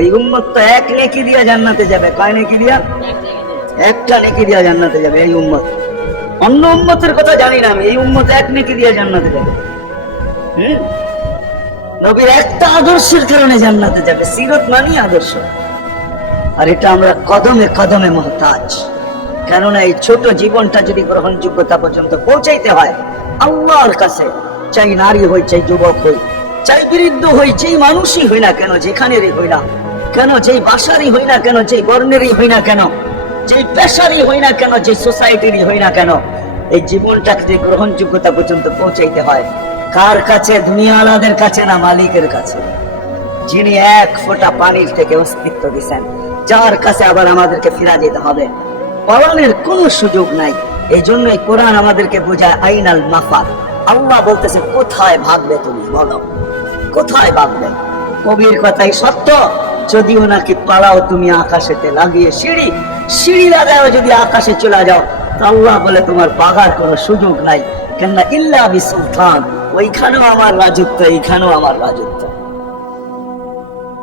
এই উম্মত তো এক নেকি দিয়া জান্নাতে যাবে। কয় নেকি দিয়া? একটা নেকি দিয়া জান্নাতে যাবে এই উম্মত। অন্য উম্মতের কথা জানি না আমি, এই উম্মত এক নেকি দিয়া জান্নাতে যাবে। নবীর একটা আদর্শের কারণে জান্নাতে যাবে। সিরত মানি আদর্শ। আর এটা আমরা কদমে কদমে মুহতাজ। কেননা এই ছোট জীবনটা যদি গ্রহণযোগ্যতা পর্যন্ত পৌঁছাইতে হয় আল্লাহর কাছে, চাই নারী হই, চাই যুবক হই, চাই বৃদ্ধ হই, যেই মানুষই হই না কেন, যেখানেরই হই না কেন, যেই বাসারই হই না কেন, যেই বর্ণেরই হই না কেন, যেই পেশারই হই না কেন, যে সোসাইটিরই হই না কেন, এই জীবনটাকে যে গ্রহণযোগ্যতা পর্যন্ত পৌঁছাইতে হয় কার কাছে? দুনিয়া আলাদের কাছে না, মালিকের কাছে, যিনি এক ফোঁটা পানির থেকে অস্তিত্ব দিচ্ছেন, যার কাছে আবার আমাদেরকে ফিরা যেতে হবে। পালানোর কোনো সুযোগ নাই। এই জন্যই কোরআন আমাদেরকে বোঝায় আইনাল মাফার। আল্লাহ বলতেছে কোথায় ভাববে তুমি, বলো কোথায় ভাববে? কবির কথাই সত্য। যদিও নাকি পালাও তুমি আকাশেতে লাগিয়ে সিঁড়ি, সিঁড়ি লাগাও যদি আকাশে চলে যাও, তো আল্লাহ বলে তোমার বাগার কোনো সুযোগ নাই। কেননা ইল্লা বিসুলতান, ওইখানেও আমার রাজত্ব, এইখানেও আমার রাজত্ব,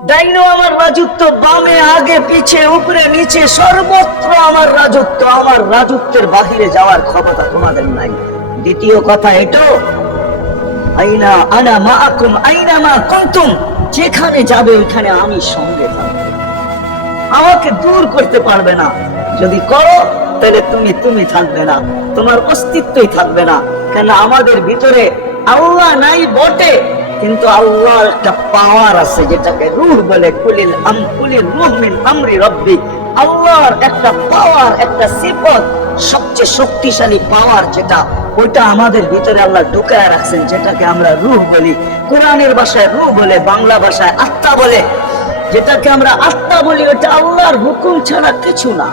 ডাইনো আমার রাজত্ব, বামে আগে পিছে উপরে নিচে সর্বত্র আমার রাজত্ব। আমার রাজত্বের বাহিরে যাওয়ার ক্ষমতা তোমাদের নাই। দ্বিতীয় কথা এটো, আইনা আনা মাআকুম আইনা মা কুনতুম, যেখানে যাবে ওইখানে আমি সঙ্গে থাকবো, আমাকে দূর করতে পারবে না। যদি করো তাহলে তুমি থাকবে না, তোমার অস্তিত্বই থাকবে না। কেন আমাদের ভিতরে আল্লাহ নাই বটে, কিন্তু আল্লাহর একটা পাওয়ার আছে যেটাকে রূহ বলে। কুলিল রূহ মিন আমরি রব্বি, আল্লাহর একটা পাওয়ার, একটা সিফত, সবচেয়ে শক্তিশালী পাওয়ার যেটা, ওইটা আমাদের ভিতরে আল্লাহ ঢুকায় রাখছেন, যেটাকে আমরা রূহ বলি। কোরআনের ভাষায় রূহ বলে, বাংলা ভাষায় আত্মা বলে। যেটাকে আমরা আত্মা বলি ওটা আল্লাহর হুকুম ছাড়া কিছু না।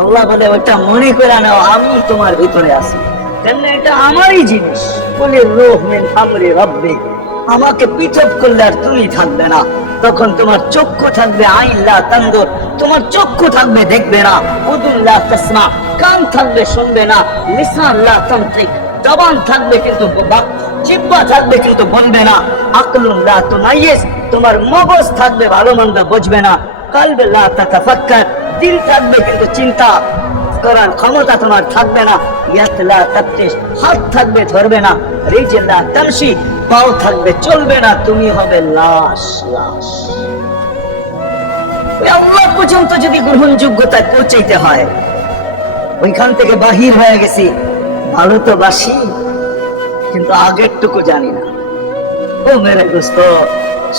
আল্লাহ বলে ওটা মনে করে নাও আমি তোমার ভিতরে আছি, কেন এটা আমারই জিনিস। কুলির রূহ মিন আমরি রব্বি, আমাকে পৃথক করলে আর তুমি থাকবে না। তখন তোমার চক্ষু থাকবে আইন লা তানদুর, তোমার চক্ষু থাকবে দেখবে না। উযুন লা তাসমা, কান থাকবে শুনবে না। লিসান লা তানতিক, জবান থাকবে কিন্তু জিহ্বা থাকবে কিন্তু বলবে না। আকলুন লা তুমাইয়িজ, তোমার মগজ থাকবে ভালো মন্দ বুঝবে না। কলব লা তাতাফাক্কার, দিল থাকবে কিন্তু চিন্তা করার ক্ষমতা তোমার থাকবে না। ইয়াদ লা তাফতিশ, হাত থাকবে ধরবে না। রিজল লা তামশি, পাও থাকবে চলবে না। তুমি হবে লাশ। লাশ আল্লাহ পর্যন্ত যদি গ্রহণযোগ্যতায় পৌঁছাইতে হয়, ওইখান থেকে বাহির হয়ে গেছি। ভালো তো বাসি, কিন্তু আগেরটুকু জানি না। ও মেরে দোস্ত,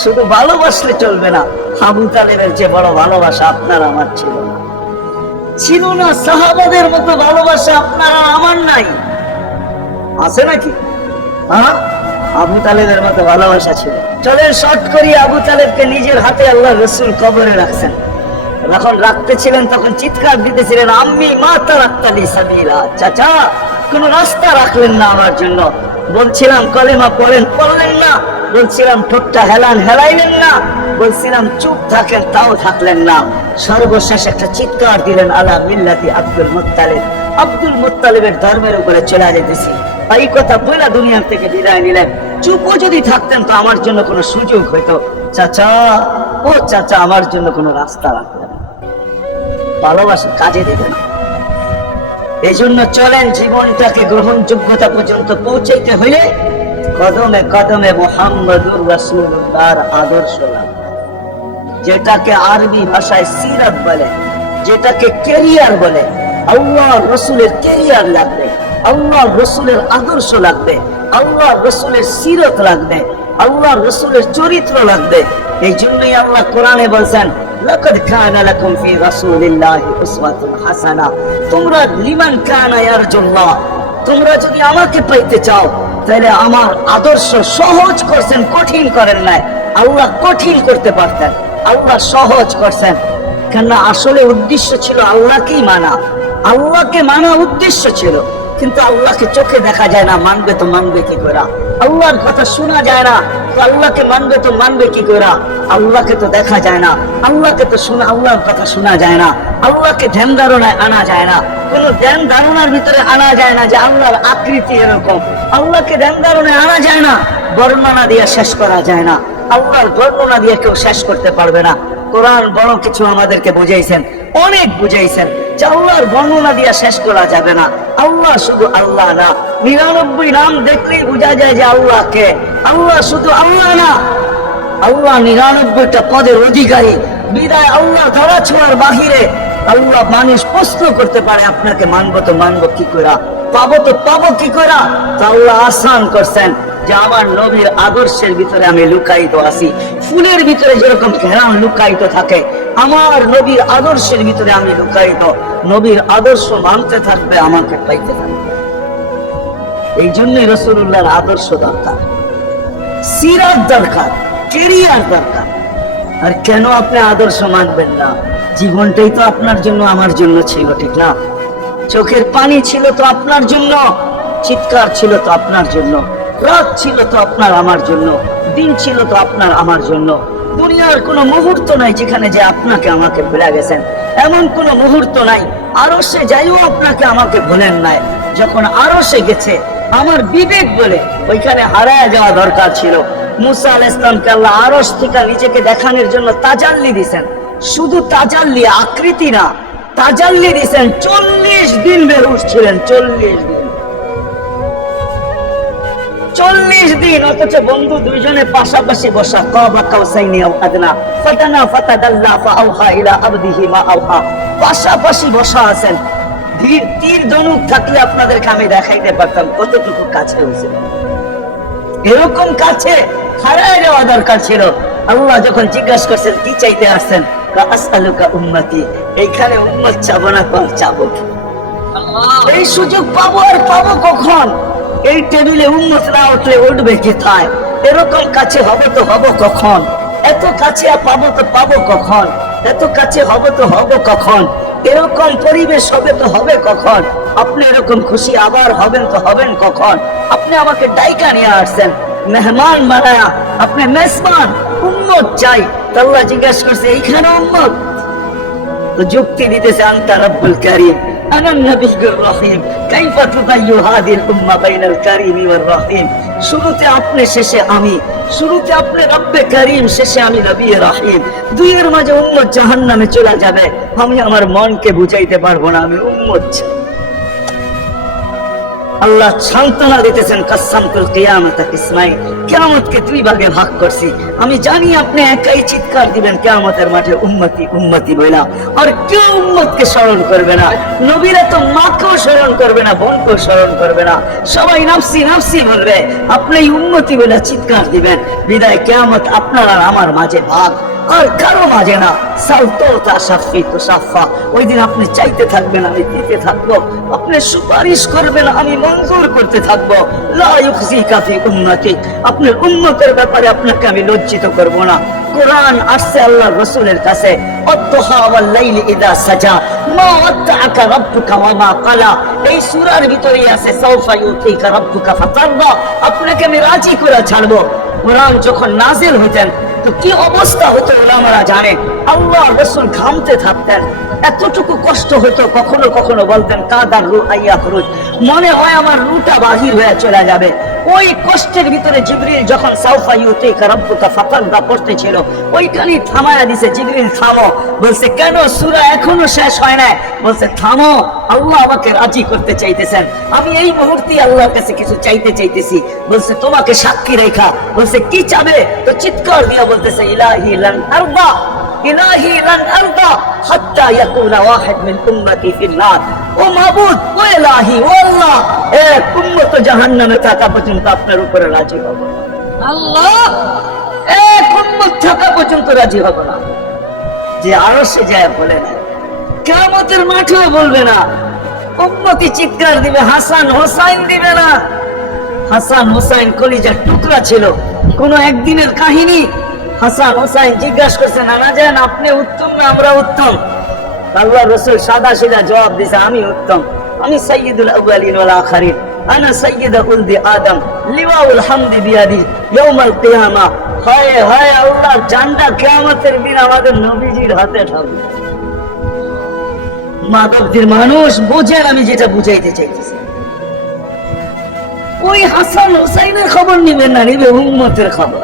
শুধু ভালোবাসলে চলবে না। আবু তালেবের যে বড় ভালোবাসা আপনার আমার ছিল না, ছিল না। সাহাবাদের মতো ভালোবাসা আপনার আর আমার নাই, আছে নাকি? হ্যাঁ, আবু তালেবের মতো ভালোবাসা ছিল। চলেন শর্ট করি, আবু তালেবকে নিজের হাতে আল্লাহ রসুল কবরে রাখছেন। যখন রাখতেছিলেন তখন চিৎকার দিতেছিলেন, আম্মি মা তারাক্তালি সাবিলা, চাচা কোন রাস্তা রাখলেন না আমার জন্য। বলছিলাম কলেমা পড়েন, পড়লেন না। বলছিলাম ঠোঁটটা হেলান, হেলাইলেন না। বলছিলাম চুপ থাকেন, তাও থাকলেন না। সর্বশেষ একটা চিৎকার দিলেন, আলা মিল্লাতি আব্দুল মুত্তালিব, আব্দুল মুত্তালিবের ধর্মের উপরে চলে যেতেছি। এই কথা বলে দুনিয়া থেকে বিদায় নিলেন। চুপও যদি থাকতেন তো আমার জন্য কোনো সুযোগ হইতো। চাচা, ও চাচা, আমার জন্য কোনো রাস্তা রাখলেন। ভালোবাসা কাজে দেবে না। এই জন্য চলেন, জীবনটাকে গ্রহণযোগ্যতা পর্যন্ত পৌঁছাইতে হইলে কদমে কদমে মুহাম্মদুর রাসূলুল্লাহর আদর্শ লাগবে, যেটাকে আরবি ভাষায় সিরাত বলে, যেটাকে ক্যারিয়ার বলে। আল্লাহ রসুলের ক্যারিয়ার লাগবে, আল্লাহ রসুলের আদর্শ লাগবে, আল্লাহ রসুলের সিরত লাগবে, আল্লাহ রসুলের চরিত্র লাগবে। এই জন্যই আল্লাহ কোরআনে বলছেন, লাকাদ কানা লাকুম ফি রাসূলিল্লাহি উসওয়াতুন হাসানাহ, তোমরা লিমান কানা ইয়ারজুল্লাহ, তোমরা যদি আমাকে পাইতে চাও তাহলে আমার আদর্শ সহজ করছেন, কঠিন করেন নাই। আল্লাহ কঠিন করতে পারতেন, আল্লাহ সহজ করছেন। কেন আসলে উদ্দেশ্য ছিল আল্লাহকেই মানা, আল্লাহকে মানা উদ্দেশ্য ছিল। কিন্তু আল্লাহকে চোখে দেখা যায় না, মানবে তো মানবে কি করে? আল্লাহর কথা শোনা যায় না, তো আল্লাহকে মানবে তো মানবে কি করে? আল্লাহকে তো দেখা যায় না, আল্লাহকে তো শোনা, আল্লাহর কথা শোনা যায় না। আল্লাহকে ধ্যান ধারণায় আনা যায় না, কোন ধ্যান ধারণার ভিতরে আনা যায় না যে আল্লাহর আকৃতি এরকম। আল্লাহকে ধ্যান ধারণায় আনা যায় না, বর্ণনা দিয়ে শেষ করা যায় না। আল্লাহর বর্ণনা দিয়ে কেউ শেষ করতে পারবে না। কোরআন বড় কিছু আমাদেরকে বুঝাইছেন, অনেক বুঝাইছেন যে আল্লাহর বর্ণনা দিয়া শেষ করা যাবে না। আল্লাহ শুধু আল্লাহ না, 99 নাম দেখলেই বোঝা যায় যে আল্লাহকে। আল্লাহ শুধু আল্লাহ না, আল্লাহ 99টা পদের অধিকারী। বিদায় আল্লাহ ধরা ছোঁয়ার বাহিরে আল্লাহ মানুষ প্রশ্ন করতে পারে, আপনাকে মানবো তো মানবো কি করে, পাবো তো পাবো কি করে। তো আল্লাহ আসান করছেন যে আমার নবীর আদর্শের ভিতরে আমি লুকায়িত আছি। ফুলের ভিতরে যেরকম ঘেরান লুকায়িত থাকে, আমার নবীর আদর্শের ভিতরে আমি লুকায়িত। নবীর আদর্শ মানতে থাকবে, আমাকে পাইতে থাকবে। এই জন্যই রাসূলুল্লাহর আদর্শ দরকার, সিরাত দরকার, কেরিয়ার দরকার। আর কেন আপনি আদর্শ মানবেন না? জীবনটাই তো আপনার জন্য আমার জন্য ছিল, ঠিক না? চোখের পানি ছিল তো আপনার জন্য, চিৎকার ছিল তো আপনার জন্য, রাত ছিল তো আপনার আমার জন্য, দিন ছিল তো আপনার আমার জন্য। দুনিয়ার কোনো মুহূর্ত নাই যেখানে যে আপনাকে আমাকে ভুলে গেছেন, এমন কোনো মুহূর্ত নাই। আরশে যাইও আপনাকে আমাকে ভুলেন নাই। যখন আরশে গেছে আমার বিবেক বলে ওইখানে হারায় যাওয়া দরকার ছিল। মুসা আলাইহিস সালামকে আল্লাহ আরশ থেকে নিজেকে দেখানোর জন্য তাজাল্লি দিয়েছেন। শুধু তাজাল্লি, আকৃতি না, তাজাল্লি দিয়েছেন। 40 দিন বেহুশ ছিলেন, 40 দিন, 40 দিন। অথচ বন্ধু দুইজনে পাশাপাশি বসা, কাবা কাউসাইনি আও আদনা, ফাতানা ফাতাদাল্লা ফাআওহা ইলা আবদিহি মা আওহা, পাশাপাশি বসা আছেন। তীর ধনুক থাকলে আপনাদেরকে আমি দেখাইতে পারতাম কতটুকু কাছে হয়েছিল। এরকম কাছে হারায় যাওয়া দরকার ছিল। আল্লাহ যখন জিজ্ঞাসা করছেন কি চাইতে আসছেন, আসআলুকা উম্মতি, এইখানে উম্মত চাবো না তো চাবো কি? এই সুযোগ পাবো আর পাবো কখন? এই টেবিলে উম্মত না উঠলে উঠবে কোথায়? এরকম কাছে হবে তো হবো কখন? এত কাছে পাবো তো পাবো কখন? এত কাছে হবো তো হবো কখন? এরকম পরিবেশ হবে তো হবে কখন? আপনি এরকম খুশি আবার হবেন তো হবেন কখন? আপনি আমাকে ডাইকা নিয়ে আসছেন, মেহমান বানায়া, আপনি মেজবান, উম্মত চাই। আল্লাহ জিজ্ঞাসা করছে এইখানে উম্মত? তো যুক্তি দিতেছে আনতা রব্বুল কারীম আনা নবিয়্যুর রহিম কাইফা তুদাইয়ু হাদিল উম্মাহ বাইনাল কারীমি ওয়ার রহিম। শুরুতে আপনি শেষে আমি, শুরুতে আপনি রব্বে কারীম, শেষে আমি নবী রহিম। দুইয়ের মাঝে উম্মত জাহান্নামে চলে যাবে, আমি আমার মনকে বুঝাইতে পারবো না আমি উম্মত চাই। আল্লাহ সান্ত্বনা দিতেছেন, কাসামতুল কিয়ামাতা কিসমাইন, কিয়ামতকে দুই ভাগে ভাগ করছি। আমি জানি আপনি একাই চিৎকার দিবেন কিয়ামতের মাঠে উম্মতি উম্মতি বইলা, আর কেউ উম্মতকে স্মরণ করবে না। নবীরা তো মাকেও স্মরণ করবে না, বোনকেও স্মরণ করবে না, সবাই নাফসি নাফসি বলবে। আপনি উম্মতি বইলা চিৎকার দিবেন। বিদায় কিয়ামত আপনার আর আমার মাঝে ভাগ, আর কারো মাঝে না। ওই দিন আপনি চাইতে থাকবেন, আমি দিতে থাকবো। আপনি সুপারিশ করবেন, আমি মঞ্জুর করতে থাকবো। আপনার উম্মতের ব্যাপারে আপনাকে আমি লজ্জিত করব না। কোরআন আসছে আল্লাহ রাসূলের কাছে, এই সূরার ভিতরেই আছে সাউফা ইউতিকা রাব্বুকা ফাতারদা, আপনাকে আমি রাজি করে ছাড়বো। কোরআন যখন নাজিল হতেন তো কি অবস্থা হতো ওলামারা জানে। আল্লাহ রাসূল ঘামতে থাকতেন, এতটুকু কষ্ট হতো, কখনো কখনো বলতেন কাদার রূহ আইয়া খরুজ, মনে হয় আমার রূহটা বাহির হয়ে চলে যাবে। ওই কষ্টের ভিতরে জিবরিল যখন সাউফা ইউতিকা রাব্বুকা ফাতারদা পড়তেছিল, ওইখানেই থামায়া দিছে, জিবরিল থামো। বলছে কেন? সূরা এখনো শেষ হয় নাই। বলছে থামো, আল্লাহ আমাকে রাজি করতে চাইতেছেন, আমি এই মুহূর্তে আল্লাহর কাছে কিছু চাইতে চাইতেছি। বলছে তোমাকে সাক্ষী রেখা। বলছে কি চাবে? তো চিৎকার দিয়া বলতেছে ইলাহি লান আরদা, ইলাহি লান আরদা হাত্তা ইয়াকুনা ওয়াহিদ মিন উম্মতি ফিন নার। ও মাবুদ, ও ইলাহি, ও আল্লাহ, এক উম্মত জাহান্নামে থাকা পর্যন্ত আপনার উপরে রাজি হব না। আল্লাহ, এক উম্মত থাকা পর্যন্ত রাজি হব না। যে আরশে যায় বলে না, কিয়ামতের মাঠেও বলবে না। উম্মতি চিৎকার দিবে, হাসান হোসাইন দিবে না। হাসান হোসাইন কলিজার টুকরা ছিল, কোন একদিনের কাহিনী। হাসান হোসাইন জিজ্ঞাসা করছে, নানা জান আপনি উত্তম না আমরা উত্তম? আল্লাহ রাসূল সাদা সিধা জবাব দিয়েছে, আমি উত্তম, আমি সাইয়্যিদুল আউয়ালিন ওয়াল আখিরিন, আনা সাইয়্যিদু উলদি আদম, লিওয়াউল হামদি বিয়াদি ইয়াউমাল কিয়ামা। হায় হায় আল্লাহ, জান্নাত কিয়ামতের দিন আমাদের নবীজির হাতে থাকবে। মানবদের মানুষ বোঝেন আমি যেটা বুঝাইতে চাইতেছি। ওই হাসান হোসাইনের খবর নিবেন না, নিবে উম্মতের খবর।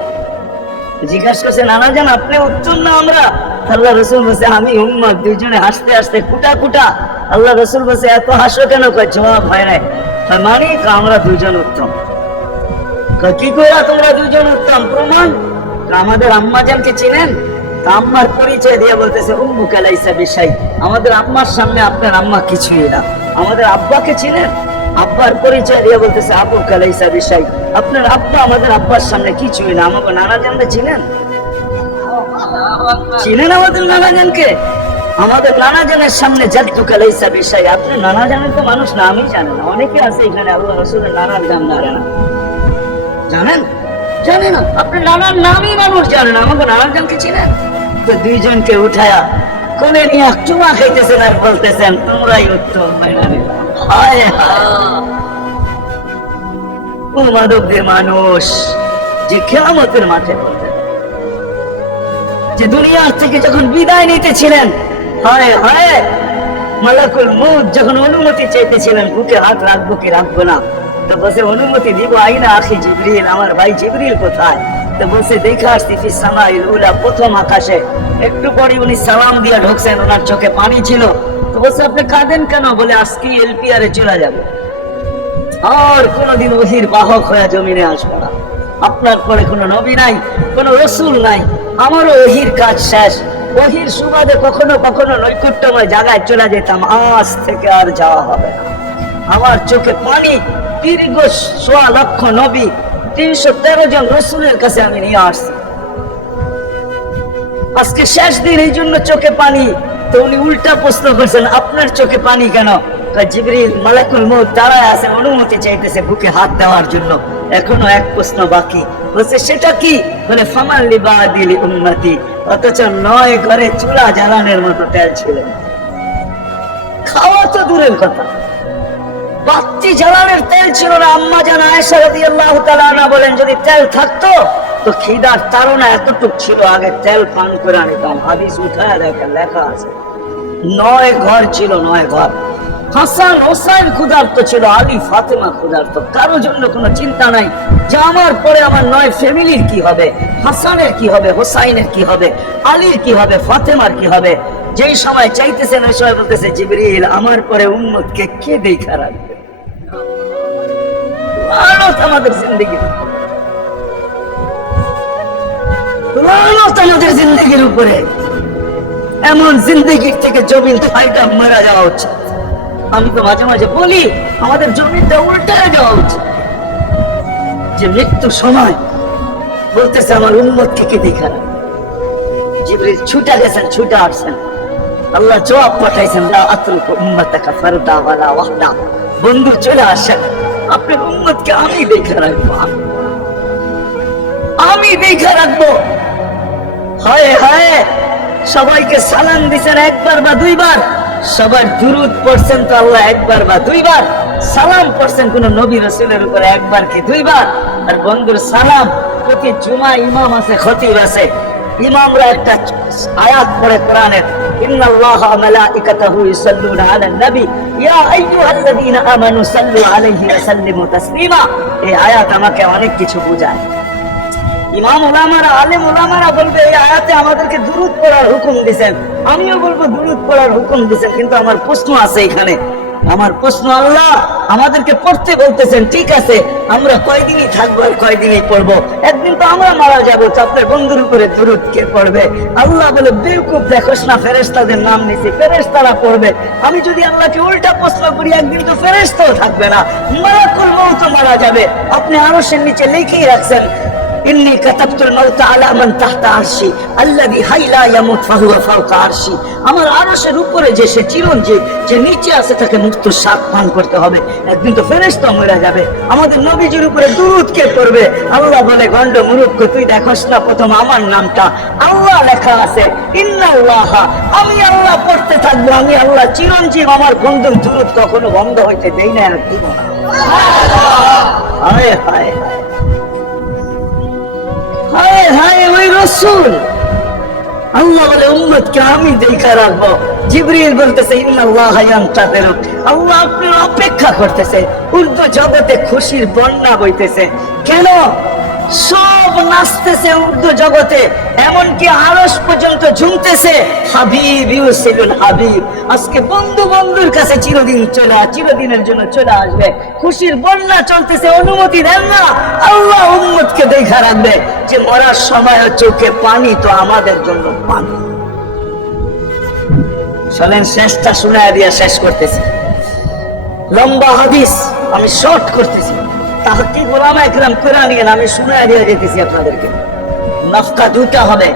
জিজ্ঞাসা করছে নানা জান আপনি উত্তম না আমরা? আল্লাহ রসুল বলছে আমি উম্মত। দুইজনে হাসতে হাসতে কুটা কুটা। আল্লাহ রসুল বলছে এত হাসো কেন? কয় জবাব হয় নাই। মানে আমরা দুইজন উত্তম। কি করে তোমরা দুইজন উত্তম? প্রমাণ। আমাদের আম্মাজানকে চিনেন? আম্মার পরিচয় দিয়ে বলতেছে উম্মু কালাইসা বিশাই। আমাদের আম্মার সামনে আপনার আম্মা কিছুই না। আমাদের আব্বাকে চিনেন? আব্বার পরিচয় দিয়ে বলতেছে আবু কালাইসা বিশাই। আপনার আব্বা আমাদের আব্বার সামনে কিছুই না। আমাকে নানা জানলে চিনেন? চিনেন আমাদের নানা জানকে? আমাদের নানা জানের সামনে জাদ্দু কালাইসা বিশাই। আপনি নানা জানেন তো মানুষ নামই জানে না। অনেকে আছে এখানে আল্লাহ রাসূলের নানার নাম জানে না। জানেন? জানে না। আপনি নানার নামই মানুষ জানে না। আমাকে নানা জানকে চিনেন? তো দুইজনকে উঠায়া কোলে নিয়ে চুমা খাইতেছেন আর বলতেছেন তোমরাই উত্তম। হায় হায়, ও মানবদের মানুষ যে কিয়ামতের মাঠে বলতেন, যে দুনিয়ার থেকে যখন বিদায় নিতেছিলেন, হায় হায়, মালাকুল মউত যখন অনুমতি চাইতেছিলেন বুকে হাত রাখবো কি রাখবো না, তো বসে অনুমতি দিব আইনা আখি জিবরিল, আমার ভাই জিবরিল কোথায়? তো বসে দেখা আসছি ফিস সামাইল উলা, প্রথম আকাশে। একটু পরে উনি সালাম দিয়ে ঢুকছেন, ওনার চোখে পানি ছিল। তো বসে আপনি কাঁদেন কেন? বলে আজকে এলপিআর এ চলে যাবে, আর কোনদিন ওহির বাহক হয়ে জমিনে আসবো না। আপনার পরে কোনো নবী নাই, কোনো রসুল নাই, আমারও ওহির কাজ শেষ। ওহির সুবাদে কখনো কখনো নৈকট্যময় জায়গায় চলে যেতাম, আজ থেকে আর যাওয়া হবে না। আমার চোখে পানি। দীর্ঘ ১৬ লক্ষ নবী, ৩১৩ জন রসুলের কাছে আমি নিয়ে আসছি। আজকে শেষ দিন, এই জন্য চোখে পানি। তো উনি উল্টা প্রশ্ন করছেন আপনার চোখে পানি কেন? জিবরিল মালাকুল মউত দাঁড়ায় আছেন, অনুমতি চাইতেছে বুকে হাত দেওয়ার জন্য। এখনো এক প্রশ্ন বাকি। বলছে সেটা কি? বলে ফামান লিবাদিল উম্মতি। অথচ ৯ ঘরে চুলা জ্বালানোর মতো তেল ছিল। খাওয়া তো দূরের কথা, বাতি জ্বালানোর তেল ছিল না। আম্মা জান আয়েশা রাদিয়াল্লাহু তাআলা আনহা বলেন যদি তেল থাকতো তো খিদার তাড়না এতটুক ছিল, আগে তেল পান করে নিতাম। হাদিস উঠায় দেখেন, লেখা আছে ৯ ঘর ছিল, ৯ ঘর। হাসান হোসাইন ক্ষুধার্ত ছিল, আলী ফাতেমা ক্ষুধার্ত। কারো জন্য কোনো চিন্তা নাই যে আমার পরে আমার ৯ ফ্যামিলির কি হবে, হাসানের কি হবে, হোসাইনের কি হবে, আলীর কি হবে, ফাতেমার কি হবে। যেই সময় চাইতেছেন ওই সময় বলতেছে জিবরিল আমার পরে উম্মতকে কে দেখা রাখবে? লানত আমাদের জিন্দেগি, লানত আমাদের জিন্দেগির উপরে। এমন জিন্দেগির থেকে জমিন ফাইটা মারা যাওয়া উচিত। আমি তো মাঝে মাঝে বলি আমাদের জমিনটা উল্টায় যাওয়া উচিত, যে মৃত্যুর সময় বলতেছে আমার উম্মতকে কে দেখা রাখবে। জিবরিল ছুটা গেছেন, ছুটা আসছেন, আল্লাহ জবাব পাঠাইছেন লা আতরুকু উম্মাতাকা ফারদা ওয়ালা ওয়াহদা। বন্ধু চলে আসেন, আপনার উম্মতকে আমি দেখে রাখবো, আমি দেখে রাখবো। হায় হায়, সবাইকে সালাম দিছেন একবার বা দুইবার, সবার দুরূদ পড়ছেন তো আল্লাহ একবার বা দুইবার, সালাম পড়ছেন কোন নবী রাসূলের উপরে একবার কি দুইবার। আর বন্ধুর সালাম প্রতি জুমা ইমাম আছে, খতিব আছে, ইমামরা একটা আয়াত পড়ে কোরআনের, ইন্নাল্লাহা ওয়া মালাইকাতাহু ইউসাল্লুনা আলান নবী ইয়া আইয়ুহাল্লাযীনা আমানু সাল্লু আলাইহি ওয়া সাল্লিমু তাসলিমা। এই আয়াত আমাকে অনেক কিছু বোঝায়। ইমাম উলামারা, আলেম উলামারা বলবে এই আয়াতে আমাদেরকে দুরূদ পড়ার হুকুম দিবেন, আমিও বলবো দুরূদ পড়ার হুকুম দিবেন। কিন্তু আমার প্রশ্ন আছে এখানে, আমার প্রশ্ন, আল্লাহ আমাদেরকে পড়তে বলতেছেন, ঠিক আছে, আমরা কয়দিনই থাকবো আর কয়দিনই পড়বো? একদিন তো আমরা মারা যাবো, তো আপনার বন্ধুর উপরে দুরূদ কে পড়বে? আল্লাহ বলে বেকুব, দেখোস না ফেরেশতাদের নাম নিছি, ফেরেশতারা পড়বে। আমি যদি আল্লাহকে উল্টা প্রশ্ন করি, একদিন তো ফেরেশতাও থাকবে না, মালাকুল মউত মারা যাবে। আপনি আরশের নিচে লিখেই রাখছেন ইন্নী কাতাবতুল মাউত আলা মান তাহতা আরশি আল্লাযী হাই লা ইয়ামুত ফাহুয়া ফাওকা আরশি। আমার আরশের উপরে যে সে চিরঞ্জীব, যে নিচে আছে তাকে মৃত্যুর স্বাদ পান করতে হবে। একদিন তো ফেরেশতা মরে যাবে। আমাদের নবীজির উপরে দুরূদ কে পড়বে? আল্লাহ বলে গন্ড মূর্খ, তুই দেখোস না প্রথম আমার নামটা আল্লাহ লেখা আছে, ইন্নাল্লাহা, আমি আল্লাহ পড়তে থাকবো, আমি আল্লাহ চিরঞ্জীব, আমার বন্ধুর দুরূদ কখনো বন্ধ হইতে দেই না, আর দিব না। হায় হায় হায় হায়, ওই রাসূল। আল্লাহ বলে উম্মতকে আমি দেখা রাখবো। জিবরিল বলতেছে ইন্নাল্লাহা ইয়ান্তাযিরু, আল্লাহ আপনার অপেক্ষা করতেছে। উর্দু জগতে খুশির বন্যা বইতেছে। কেন? সব নাচতেছে উর্দু জগতে, এমনকি আরশ পর্যন্ত ঝুমতেছে। হাবিব ইউসিলুল হাবিব আজকে বন্ধু বন্ধুর কাছে চিরদিনের জন্য চলে আসবে। খুশির বন্যা চলতেছে, অনুমতি দেন না। আল্লাহ উম্মতকে দেখা রাখবে যে মরার সময় চোখে পানি তো আমাদের জন্য পানি। চলেন শেষটা শুনায় দিয়া শেষ করতেছি। লম্বা হাদিস আমি শর্ট করতেছি, তাহকিক উলামায়ে কেরাম করে নিয়েন, আমি শুনায় দিয়া যেতেছি আপনাদেরকে। নাফকা দুটা হবে,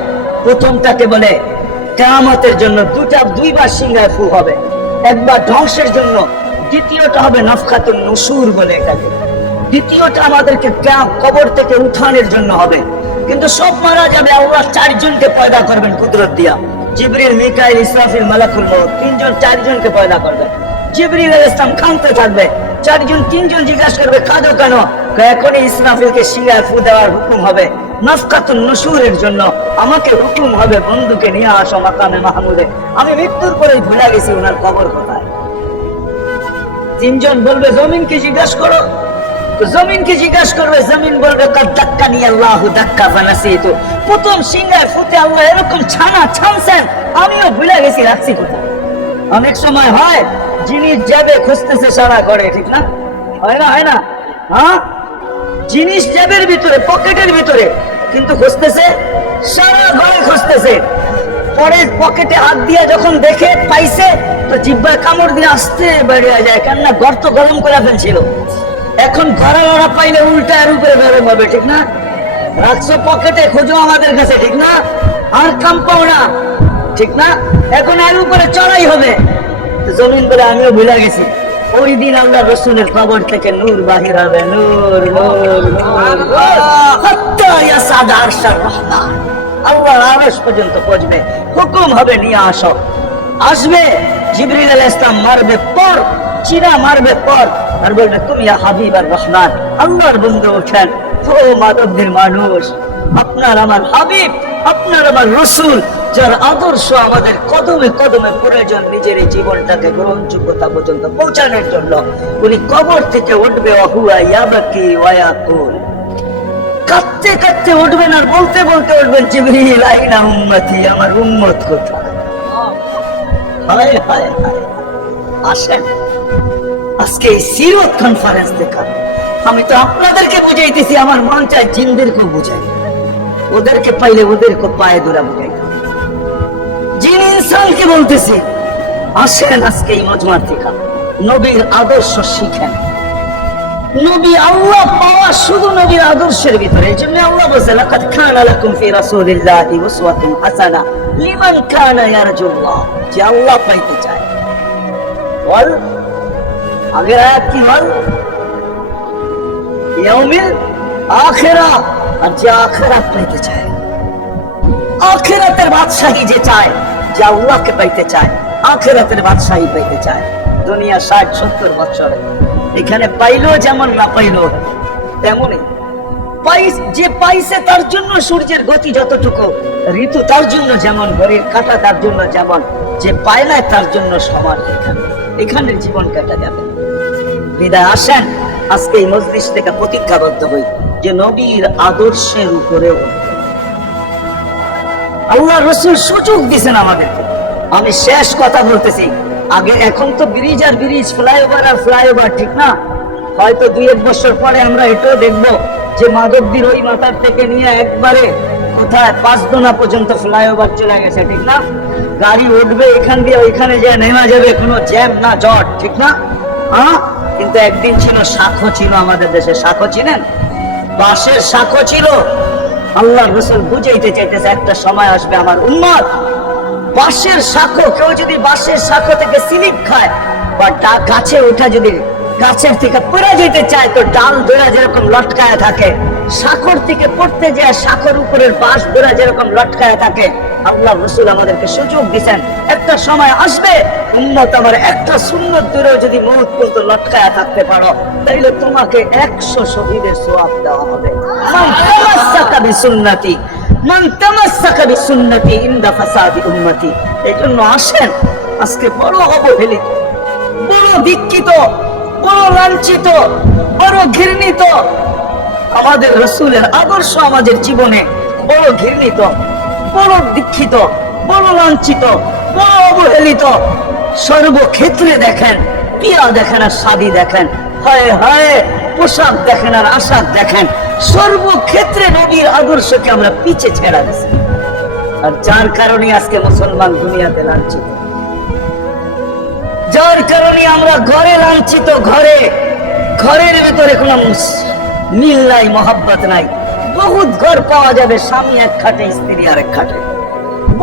প্রথমটাকে বলে কিয়ামতের জন্য, দুইবার সিংহায় ফু হবে, একবার ধ্বংসের জন্য, দ্বিতীয়টা হবে নাফকাতুন নুশুর বলে এটাকে। দ্বিতীয়টা আমাদেরকে কবর থেকে উঠানোর জন্য হবে। কিন্তু সব মারা যাবে, আল্লাহ চারজনকে পয়দা করবেন কুদরত দিয়া। জিবরিল, মিকাইল, ইসরাফিল, মালাকুল মউত, চারজনকে পয়দা করবেন। জিবরিল আলাইহিস সালাম কাঁদতে থাকবে, তিনজন জিজ্ঞাসা করবে কাঁদো কেন? এখনই ইসরাফিলকে সিংহায় ফু দেওয়ার হুকুম হবে নাফকাতুন নুশুরের জন্য। আমাকে হুকুম হবে বন্ধুকে নিয়ে আসো মাকামে মাহমুদে। আমি মৃত্যুর পরেই ভুলে গেছি ওনার কবর কোথায়। তিনজন বলবে জমিনকে জিজ্ঞাসা করো, জমিনকে জিজ্ঞাসা করবে, জমিন বলবে কাদ্দাক্কানি আল্লাহু দাক্কা ফানাসিতু। প্রথম সিংহায় ফুতে আল্লাহ এরকম ছানছেন, আমিও ভুলে গেছি রাখছি কোথায়। অনেক সময় হয় জিনিস যাবে খুঁজতেছে সারা করে, ঠিক না? হয় না? হ্যাঁ, জিনিস জ্যাবের ভিতরে, পকেটের ভিতরে, কিন্তু খুঁজতেছে সারা ঘরে খুঁজতেছে। পরে পকেটে হাত দিয়ে যখন দেখে পাইছে তো জিহ্বায় কামড় দিয়ে আসতে বেরিয়ে যায়, কেননা গর্ত গরম করে ফেলছিল। এখন ঘরে লড়া পাইলে উল্টা এর উপরে গরম হবে, ঠিক না? রাখছো পকেটে, খোঁজো আমাদের কাছে, ঠিক না? আর কাম পাও না, ঠিক না? এখন এর উপরে চড়াই হবে। জমিন বলে আমিও ভুলে গেছি। ওই দিন আল্লাহ রাসূলের কবর থেকে নূর বাহির হবে, নূর নূর নূর, হাত্তা ইয়াসাদ আরশার রহমান, আল্লাহর আরশ পর্যন্ত পৌঁছবে। হুকুম হবে নিয়ে আসো। আসবে জিবরিল আলাইহিস সালাম, মারবে পর, চিরা মারবে পর, আর বলবে তুমি ইয়া হাবিবার রহমান, আল্লাহর বন্ধু ওঠেন। ও মানবদের মানুষ, আপনার আমার হাবিব, আপনার আমার রাসূল, যার আদর্শ আমাদের কদমে কদমে প্রয়োজন নিজের এই জীবনটাকে গ্রহণযোগ্যতা পর্যন্ত পৌঁছানোর জন্য, উনি কবর থেকে উঠবে, ওয়াহুয়া ইয়াবকি ওয়া ইয়াকুল, কাঁদতে কাঁদতে উঠবেন আর বলতে বলতে উঠবেন, জিবরিল আইনা উম্মতি, আমার উম্মত কোথায়? হায় হায় হায়। আসেন আজকে এই সিরত কনফারেন্স দেখা, আমি তো আপনাদেরকে বুঝাইতেছি, আমার মন চায় জিনদেরকে বুঝাই, ওদেরকে পাইলে ওদেরকে পায়ে ধরা বুঝাই। জিন ইনসানকে বলতেছি, আসেন আজকে এই মজমার থেকে নবীর আদর্শ শিখেন। নবী আল্লাহ পাওয়া শুধু নবীর আদর্শের ভিতরে। এই জন্য আল্লাহ বলেছে, লাকাদ কানা লাকুম ফি রাসূলিল্লাহি উসওয়াতুন হাসানাহ লিমান কানা ইয়ারজুল্লাহ, যে আল্লাহ পাইতে চায়। বল আগের আয়াত কি বল? ইয়াউমিল আখিরাহ, আর যে আখিরাত পাইতে চায়, আখিরাতের বাদশাহী যে চায়, যে আল্লাহকে পাইতে চায়, আখিরাতের বাদশাহী পাইতে চায়। দুনিয়া 60-70 বছরে এখানে পাইলো যেমন, না পাইলো তেমনই। যে পাইছে তার জন্য সূর্যের গতি যতটুকু, ঋতু তার জন্য যেমন, ঘড়ির কাঁটা তার জন্য যেমন, যে পায় না তার জন্য সমান। এখানে জীবন কাটা যাবে। বিদায় আসেন আজকে এই মজলিস থেকে প্রতিজ্ঞাবদ্ধ হই যে নবীর আদর্শের উপরে আল্লাহ রাসূল সুযোগ দিয়েছেন আমাদেরকে। আমি শেষ কথা বলতেছি, আগে এখন তো ব্রিজ আর ব্রিজ, ফ্লাইওভার আর ফ্লাইওভার, ঠিক না? হয়তো 2-1 বছর পরে আমরা এটাও দেখবো যে মাধবদীর ওই মাথার থেকে নিয়ে একবারে কোথায় পাঁচদোনা পর্যন্ত ফ্লাইওভার চলে গেছে, ঠিক না? গাড়ি উঠবে এখান দিয়ে ওইখানে যে নেমা যাবে, কোনো জ্যাম না জট, ঠিক না? হ্যাঁ, কিন্তু একদিন ছিল শাখো, ছিল আমাদের দেশে শাখো, চিনেন? বাঁশের শাখো ছিল। আল্লাহ রাসূল বুঝাইতে চাইতেছে একটা সময় আসবে আমার উম্মত, বাঁশের শাখো, কেউ যদি বাঁশের শাখো থেকে স্লিপ খায় বা গাছে ওঠা, যদি গাছের থেকে পড়ে যেতে চায় তো ডাল ধরে যেরকম লটকায় থাকে, শাখর থেকে পড়তে যায় শাখর উপরের বাঁশ ধরে যেরকম লটকায় থাকে, আল্লাহ রাসূল আমাদেরকে সুযোগ দিবেন একটা সময় আসবে উম্মত আমার একটা সুন্নত দূরেও যদি মউত পর্যন্ত লটকায় থাকতে পারো, তাইলে তোমাকে 100 শহীদের সওয়াব দেওয়া হবে। মান তামাসসাকা বিসুন্নতি, মান তামাসসাকা বিসুন্নতি ইনদা ফাসাদি উম্মতি। এইজন্য আসেন আজকে বড় অবহেলিত, বড় দীক্ষিত, বড় লাঞ্ছিত, বড় ঘৃণিত আমাদের রসুলের আদর্শ আমাদের জীবনে বড় ঘৃণিত, বড় দীক্ষিত, বড় লাঞ্ছিত, বড় অবহেলিত। সর্বক্ষেত্রে দেখেন, পিয়া দেখেন আর শাদী দেখেন, হায় হায় পোশাক দেখেন আর আশাক দেখেন, সর্বক্ষেত্রে নবীর আদর্শকে আমরা পিছে ছেড়া দিছি। আর যার কারণে আজকে মুসলমান দুনিয়াতে লাঞ্ছিত, যার কারণে আমরা ঘরে লাঞ্ছিত, ঘরের ভেতরে কোনো মিল নাই, মহাব্বত নাই। বহুত ঘর পাওয়া যাবে স্বামী এক খাটে, স্ত্রী আরেক খাটে,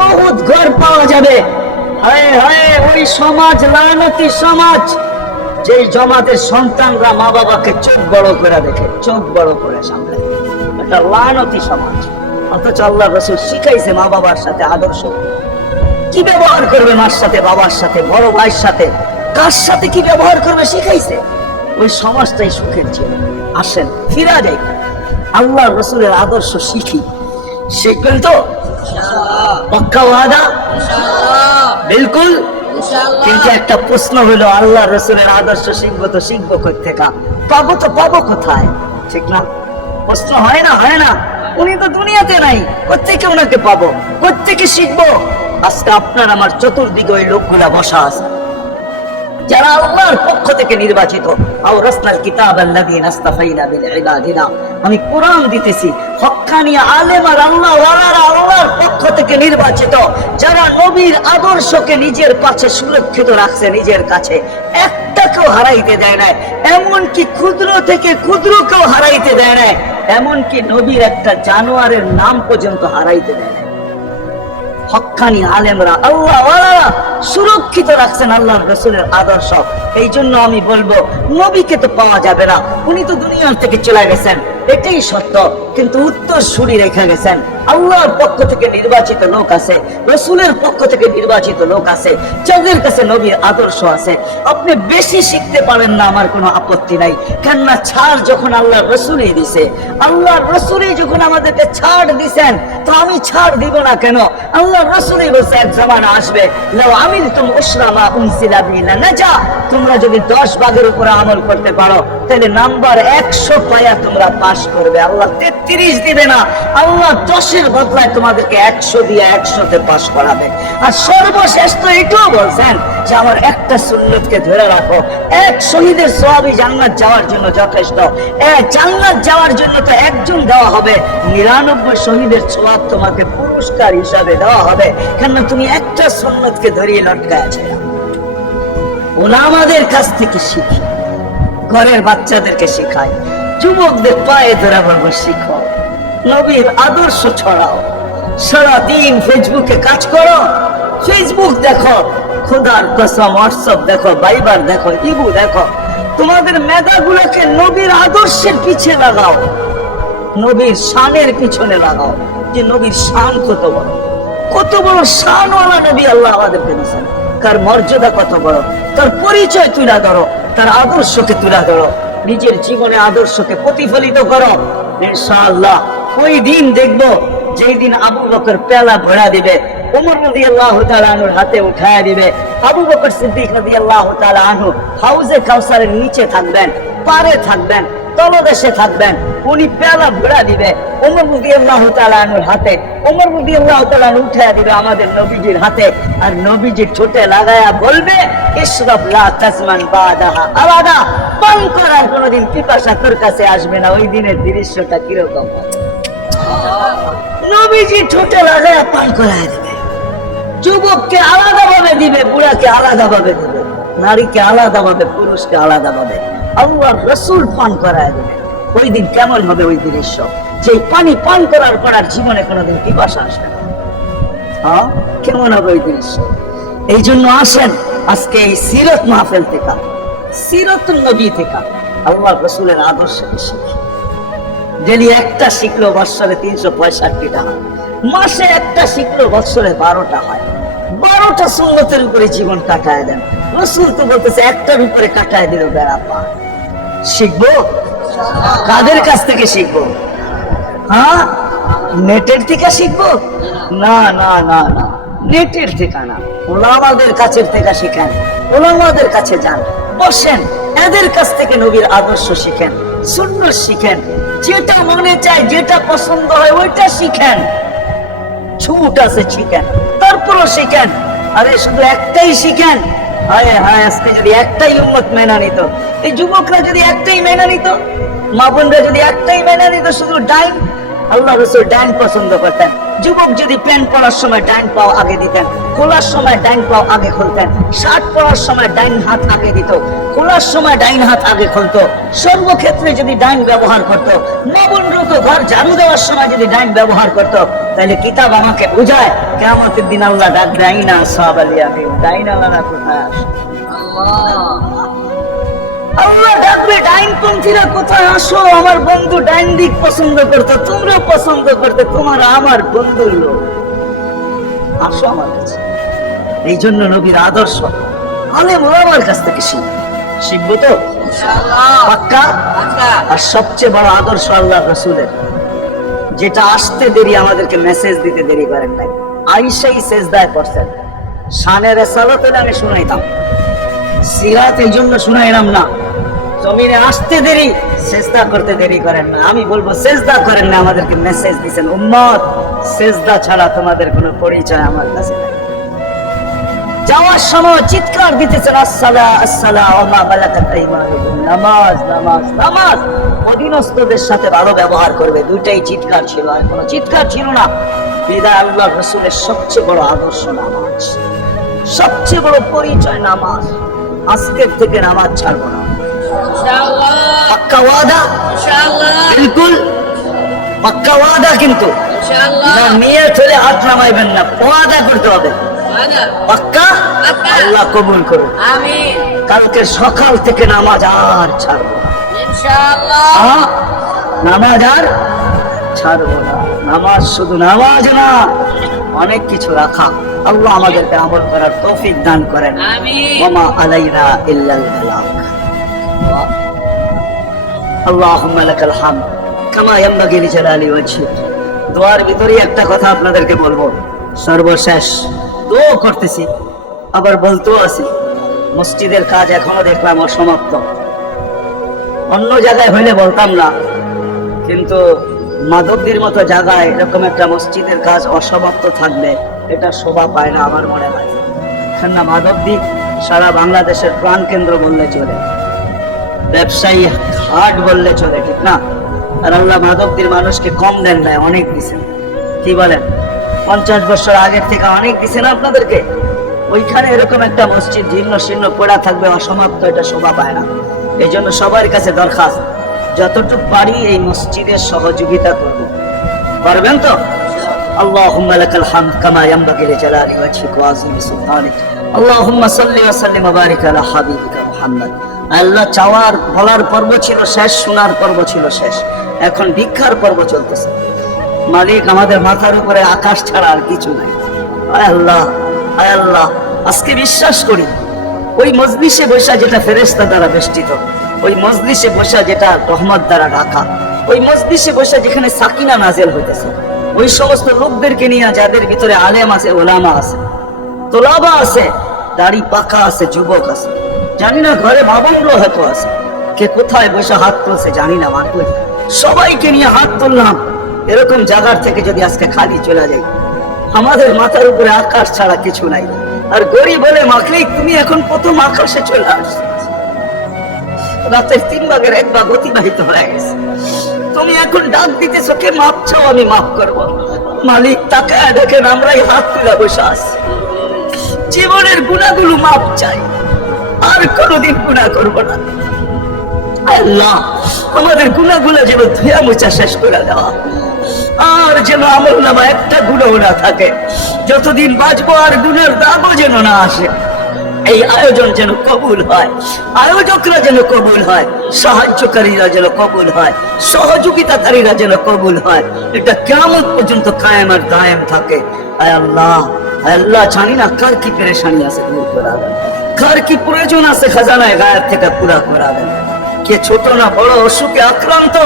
বহুত ঘর পাওয়া যাবে। হায় হায় ওই সমাজ লানতি সমাজ, যে জমাতের সন্তানরা মা বাবাকে চোখ বড় করে দেখে, চোখ বড় করে সামনে, এটা লানতি সমাজ। অথচ আল্লাহ রাসূল শিখাইছে মা বাবার সাথে আদর্শ কি ব্যবহার করবে, মার সাথে, বাবার সাথে, বড় ভাইয়ের সাথে, কার সাথে কি ব্যবহার করবে শিখাইছে। ওই সমাজটাই সুখের ছিল। আসেন ফিরা যাই, আল্লাহ রসুলের আদর্শ শিখি। শিখবেন তো পাক্কা ওয়াদা? বিলকুল। কিন্তু একটা প্রশ্ন হলো, আল্লাহ রসুলের আদর্শ শিখবো তো শিখবো কোথেকে, পাবো তো পাবো কোথায়? ঠিক না? প্রশ্ন হয় না? হয় না? উনি তো দুনিয়াতে নাই, কোথেকে ওনাকে পাবো, কোথেকে শিখবো? আজকে আপনার আমার চতুর্দিকে ওই লোকগুলা বসা আছে, যারা আল্লাহর পক্ষ থেকে নির্বাচিত। আওরাসনাল কিতাবাল্লাযীনা ইসতাফাইনা মিন ইবাদিনা, আমি কোরআন দিতেছি, হক্কানি আলেম আর আল্লাহ ওয়ালারা আল্লাহর পক্ষ থেকে নির্বাচিত, যারা নবীর আদর্শকে নিজের কাছে সুরক্ষিত রাখছে, নিজের কাছে একটাকেও হারাইতে দেয় না, এমনকি ক্ষুদ্র থেকে ক্ষুদ্রকেও হারাইতে দেয় না, এমনকি নবীর একটা জানোয়ারের নাম পর্যন্ত হারাইতে দেয় না। হক্কানি আলেমরা আল্লাহ ওয়ালারা সুরক্ষিত রাখছেন আল্লাহর রাসূলের আদর্শ। এই জন্য আমি বলবো, নবীকে তো পাওয়া যাবে না, উনি তো দুনিয়া থেকে চলে গেছেন, এটাই সত্য। কিন্তু উত্তর সুরি রেখে গেছেন, আল্লাহর পক্ষ থেকে নির্বাচিত লোক আছে, রসুলের পক্ষ থেকে নির্বাচিত লোক আছে, যাদের কাছে নবীর আদর্শ আছে। আপনি বেশি শিখতে পারেন না, আমার কোনো আপত্তি নাই, কেননা ছাড় যখন আল্লাহ রসুলই দিছে, আল্লাহ রসুলই যখন আমাদেরকে ছাড় দিছেন, তো আমি ছাড় দিব না কেন? আল্লাহ রসুলই বলছে এক জামানা আসবে, লাউ আমিলতুম উশরা মা উনজিলা বিহি লানাজা, তোমরা যদি 10 ভাগের উপরে আমল করতে পারো তাহলে নাম্বার 100 পায়া তোমরা পাস করবে। আল্লাহ 33 দিবে না, আল্লাহ 10-এর বদলায় তোমাদেরকে 100 দিয়ে 100-তে পাস করাবে। আর সর্বশেষ তো এটাও বলছেন যে আমার একটা সুন্নতকে ধরে রাখো, এক শহীদের সওয়াবই জান্নাত যাওয়ার জন্য যথেষ্ট। জান্নাত যাওয়ার জন্য তো একজন দেওয়া হবে, 99 শহীদের সওয়াব তোমাকে পুরস্কার হিসাবে দেওয়া হবে, কেন তুমি একটা সুন্নতকে ধরিয়ে লটকায় আছে। ওরা আমাদের কাছ থেকে শিখি, ঘরের বাচ্চাদেরকে শিখায়, যুবকদের পায়ে ধরে বলবো শিখো, নবীর আদর্শ ছড়াও। সারাদিন ফেসবুকে কাজ করো, ফেসবুক দেখো, খোদার কসম হোয়াটসঅ্যাপ দেখো, ভাইবার দেখো, ইবু দেখো, তোমাদের মেধাগুলোকে নবীর আদর্শের পিছে লাগাও, নবীর শানের পিছনে লাগাও, যে নবীর শান কত বড়, কত বড় শানওয়ালা নবী আল্লাহ আমাদেরকে দিয়েছেন, তার মর্যাদা কত বড়, তার পরিচয় তুলে ধরো, তার আদর্শকে তুলে ধরো, নিজের জীবনে আদর্শকে প্রতিফলিত করো। ইনশাআল্লাহ ওই দিন দেখবো, যেই দিন আবু বকর পেলা ভরা দিবে, ওমর রাদিয়াল্লাহু তাআলা আনহুর হাতে উঠায়া দিবে, আবু বকর সিদ্দিক রাদিয়াল্লাহু তাআলা আনহু হাউজে কাউসারের নিচে থাকবেন, পারে থাকবেন, তলদেশে থাকবেন, উনি পেলা ভরা দিবে ওমর রাদিয়াল্লাহু তাআলা আনহুর হাতে, ওমর রাদিয়াল্লাহু তাআলা উঠায়া দিবে আমাদের নবীজির হাতে, আর নবীজি ঠোঁটে লাগায়া বলবে, ইশরাব লা তাজমান বাদাহা আবাদা, পান করার কোনোদিন পিপাসা তোর কাছে আসবে না। ওই দিনের দৃশ্যটা কিরকম? নবীজি ঠোঁটে লাগায়া পান করায় দেবে, যুবককে আলাদা ভাবে দিবে, বুড়াকে আলাদা ভাবে দিবে, নারীকে আলাদা ভাবে, পুরুষকে আলাদা ভাবে, আল্লাহ রসুল পান করায় দেবে। ওই দিন কেমন হবে ওই দৃশ্য? যে পানি পান করার পর আর জীবনে কোনোদিন পিপাসা আসবে না। হ্যাঁ, কেমন হবে ওই দৃশ্য? এই জন্য আসেন আজকে এই সিরত মাহফিল থেকে, সিরতুন নবী থেকে আল্লাহ রসুলের আদর্শ শিখি। ডেলি একটা শিখলো বৎসরে 365টা হয়, মাসে একটা শিখলো বৎসরে 12টা হয়। 12টা সুন্নতের উপরে জীবন কাটায় দেন। রসুল তো বলতেছে একটার উপরে কাটায় দিল বেড়া পার। শিখবো কাদের কাছ থেকে শিখবো? হ্যাঁ, নেটের থেকে শিখবো? না না না না, নেটের থেকে না, ওলামাদের কাছের থেকে শিখেন, ওলামাদের কাছে যান, বসেন, এদের কাছ থেকে নবীর আদর্শ শিখেন, সুন্নাত শিখেন। যেটা মনে চায়, যেটা পছন্দ হয় ওইটা শিখেন। ছুট আছে শিখেন, তারপরও শিখেন। আরে শুধু একটাই শিখেন। হায় হায়, আজকে যদি একটাই উম্মত মেনা নিত, এই যুবকরা যদি একটাই মেনা নিত, মা বোনরা যদি একটাই মেনা নিত, শুধু ডাইন, আল্লাহ রাসূল ডাইন পছন্দ করতেন। যুবক যদি প্যান্ট পরার সময় ডাইন পাও আগে দিতেন, খোলার সময় ডাইন পাও আগে খুলতেন, শার্ট পরার সময় ডাইন হাত আগে দিত, খোলার সময় ডাইন হাত আগে খুলতো। সর্বক্ষেত্রে যদি ডাইন ব্যবহার করতো, মা বোনরা তো ঘর ঝাড়ু দেওয়ার সময় যদি ডাইন ব্যবহার করতো, তাহলে কিতাব আমাকে বুঝায় কিয়ামতের দিন আল্লাহ ডাক ডাইনা সাহাবালিয়া ডাইন আল্লাহরা কোথায় আসে? আল্লাহ ডাকবে ডাইনপন্থীরা কোথায় আসো? আমার বন্ধু ডাইন দিক পছন্দ করতো, তোমরা পছন্দ করতে, তোমার আমার বন্ধুর লোক, আসো আমার কাছে। এই জন্য নবীর আদর্শ আলেম ওলামার কাছ থেকে শিখবো তো পাক্কা। আর সবচেয়ে বড় আদর্শ আল্লাহ রাসূলের, যেটা আসতে দেরি, আমাদেরকে মেসেজ দিতে দেরি করেন নাই। আয়েশাই সেজদায় পড়ছেন, শানে রিসালাত আমি শুনাইতাম, সিরাত এই জন্য শুনাইলাম না। জমিনে আসতে দেরি, সেজদা করতে দেরি করেন না। আমি বলবো সেজদা করেন না, আমাদেরকে মেসেজ দিয়েছেন, উম্মত সেজদা ছাড়া তোমাদের কোনো পরিচয় আমার কাছে নাই। যাওয়ার সময় চিৎকার দিতেছেন, আসসালা আসসালা ওয়া মা মালাকাত আইমানুকুম, নামাজ নামাজ নামাজ। অধীনস্থদের সাথে ভালো ব্যবহার করবে, দুইটাই চিৎকার ছিল, আর কোনো চিৎকার ছিল না। বিদায় আল্লাহ রাসূলের সবচেয়ে বড় আদর্শ নামাজ, সবচেয়ে বড় পরিচয় নামাজ। আজকের থেকে নামাজ ছাড়বো না, ইনশাআল্লাহ। পাক্কা ওয়াদা? ইনশাআল্লাহ। বিলকুল পাক্কা ওয়াদা। কিন্তু ইনশাআল্লাহ নিয়ত হলে হাত নামাইবেন না, ওয়াদা করতে হবে। পাক্কা? আল্লাহ কবুল করুন, আমিন। কালকে সকাল থেকে নামাজ আর ছাড়বো না, ইনশাআল্লাহ। নামাজ আর ছাড়বো না। নামাজ শুধু নামাজ না, অনেক কিছু রাখা। আল্লাহ আমাদেরকে আমল করার তৌফিক দান করেন, আমিন। ওয়া মা আলাইনা ইল্লাল বালাগ। আল্লাহুম্মা লাকাল হামদ কামা ইয়ানবাগি লিজালালি ওয়াজহিক। দোয়ার ভিতরে একটা কথা আপনাদেরকে বলবো, সর্বশেষ দোয়া করতেছি, আবার বলতেও আছি, মসজিদের কাজ এখনো দেখলাম অসমাপ্ত। অন্য জায়গায় হইলে বলতাম না, কিন্তু মাধবদীর মতো জায়গায় এরকম একটা মসজিদের কাজ অসমাপ্ত থাকবে, এটা শোভা পায় না আমার মনে হয়। কেননা মাধবদী সারা বাংলাদেশের প্রাণ কেন্দ্র বললে চলে, ব্যবসায়ী হাট বললে চলে, ঠিক না? আর আল্লাহ মাধবদীর মানুষকে কম দেন নাই, অনেক দিচ্ছেন। কি বলেন? 50 বছর আগের থেকে অনেক দিচ্ছেন আপনাদেরকে। ওইখানে এরকম একটা মসজিদ জীর্ণ শীর্ণ পড়া থাকবে অসমাপ্ত, এটা শোভা পায় না। এই জন্য সবার কাছে দরখাস্ত, যতটুকু পারি এই মসজিদের সহযোগিতা করব। পারবেন তো? আল্লাহুম্মা লাকাল হামদ কামা ইয়ানবাগি লিজালালি ওয়াজহিক ওয়া আযীমি সুলতানিক। আল্লাহুম্মা সাল্লি ওয়া সাল্লিম ওয়া বারিক আলা হাবিবিকা মুহাম্মদ। আল্লাহ, চাওয়ার বলার পর্ব ছিল শেষ, শোনার পর্ব ছিল শেষ, এখন ভিক্ষার পর্ব চলতেছে। মালিক, আমাদের মাথার উপরে আকাশ ছাড়া আর কিছু নাই। আয় আল্লাহ, আয় আল্লাহ, আজকে বিশ্বাস করি ওই মজলিসে বসা যেটা ফেরেশতা দ্বারা বেষ্টিত, ওই মজলিসে বসা যেটা রহমত দ্বারা ঢাকা, ওই মজলিসে বসা যেখানে সাকিনা নাজেল হইতেছে, ওই সমস্ত লোকদেরকে নিয়ে যাদের ভিতরে আলেম আছে, ওলামা আছে, তোলাবা আছে, দাড়ি পাকা আছে, যুবক আছে, জানি না ঘরে বাবনগুলো হয়তো আছে, কে কোথায় বসে হাত তুলছে জানি না, মানবো সবাইকে নিয়ে হাত তুললাম। এরকম জায়গার থেকে যদি আজকে খালি চলে যাই, আমাদের মাথার উপরে আকাশ ছাড়া কিছু নাই, আর গরিব বলে মাখলেই তুমি এখন প্রথম আকাশে চলে আসছো। রাতের 3 ভাগের 1 ভাগ অতিবাহিত হয়ে গেছে, তুমি এখন ডাক দিতেছো কে মাপ চাও, আমি মাফ করবো। মালিক, তাকায় দেখেন আমরাই হাত তুলে বসে আছি, জীবনের গুনাহগুলো মাপ চাই, আর কোনোদিন গুনাহ করবো না। আল্লাহ, আমাদের গুনাহগুলো যেন ধুয়া মোছা শেষ করে দেওয়া, আর যেন আমলনামা একটা গুনাহ না থাকে, যতদিন বাঁচবো আর গুনার দাগও যেন না আসে। এই আয়োজন যেন কবুল হয়, আয়োজকরা যেন কবুল হয়, সাহায্যকারীরা যেন কবুল হয়, সহযোগিতাকারীরা যেন কবুল হয়, এটা কিয়ামত পর্যন্ত কায়েম আর দায়েম থাকে। আয় আল্লাহ, আয় আল্লাহ, জানি না কার কি পেরেশানি আছে, দূর করে দেন, কার কি প্রয়োজন আছে খাজানায় গায়েব থেকে পুরা করে দেন। কে ছোট না বড় অসুখে আক্রান্ত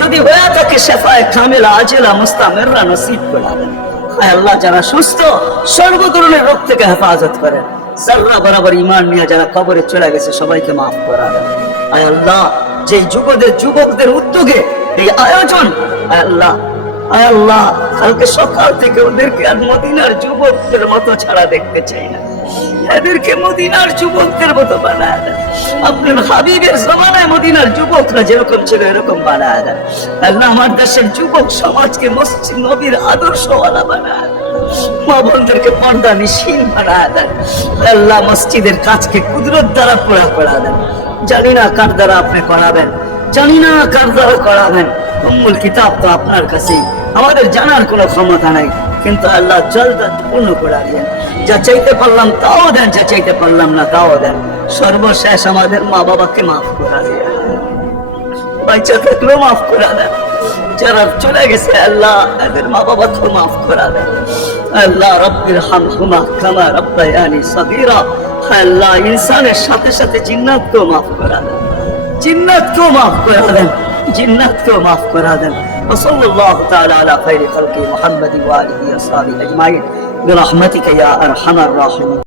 যদি হয়ে থাকে, শেফায়ে কামিলা আজেলা মুস্তামিররা নসিব করে দেন। আয় আল্লাহ, যারা সুস্থ সর্ব ধরনের রোগ থেকে হেফাজত করেন, যারা বরাবর ঈমান নিয়ে যারা কবরে চলে গেছে সবাইকে মাফ করে দেন। আয় আল্লাহ, যে যুবকদের উদ্যোগে এই আয়োজন, আল্লাহ আল্লাহ কালকে সকাল থেকে ওদেরকে আর মদিনার যুবকদের মতো ছাড়া দেখতে চাই না, এদেরকে মদিনার যুবকদের মতো বানায় দেন। আপনার হাবিবের জমানায় মদিনার যুবকরা যেরকম ছিল এরকম বানায় দেন। আল্লাহ আমার দেশের যুবক সমাজকে মসজিদ নবীর আদর্শওয়ালা বানায় দেন, মা বোনদেরকে পর্দা নিশীন বানায় দেন। আল্লাহ মসজিদের কাজকে কুদরত দ্বারা পুরা করা দেন। জানি না কার দ্বারা আপনি করাবেন, জানি না কার দ্বারা করাবেন। উম্মুল কিতাব তো আপনার কাছেই, আমাদের জানার কোনো ক্ষমতা নাই, কিন্তু আল্লাহ জলদা পূর্ণ করে দিয়েন। যা চাইতে পারলাম তাও দেন, যা চাইতে পারলাম না তাও দেন। সর্বশেষ আমাদের মা বাবাকে মাফ করে দেন, বাচ্চা থাকলেও মাফ করে দেন। যারা চলে গেছে আল্লাহ এদের মা বাবাকেও মাফ করে দেন। আল্লাহ রব্বির হামহুমা কামা রাব্বায়ানি সগীরা। আল্লাহ ইনসানের সাথে সাথে জিন্নাতকেও মাফ করে দেন, জিন্নাতকেও মাফ করে দেন, জিন্নাতকেও মাফ করে দেন। وصلى الله تعالى على خير خلق محمد وآله وصحبه أجمعين برحمتك يا أرحم الراحمين.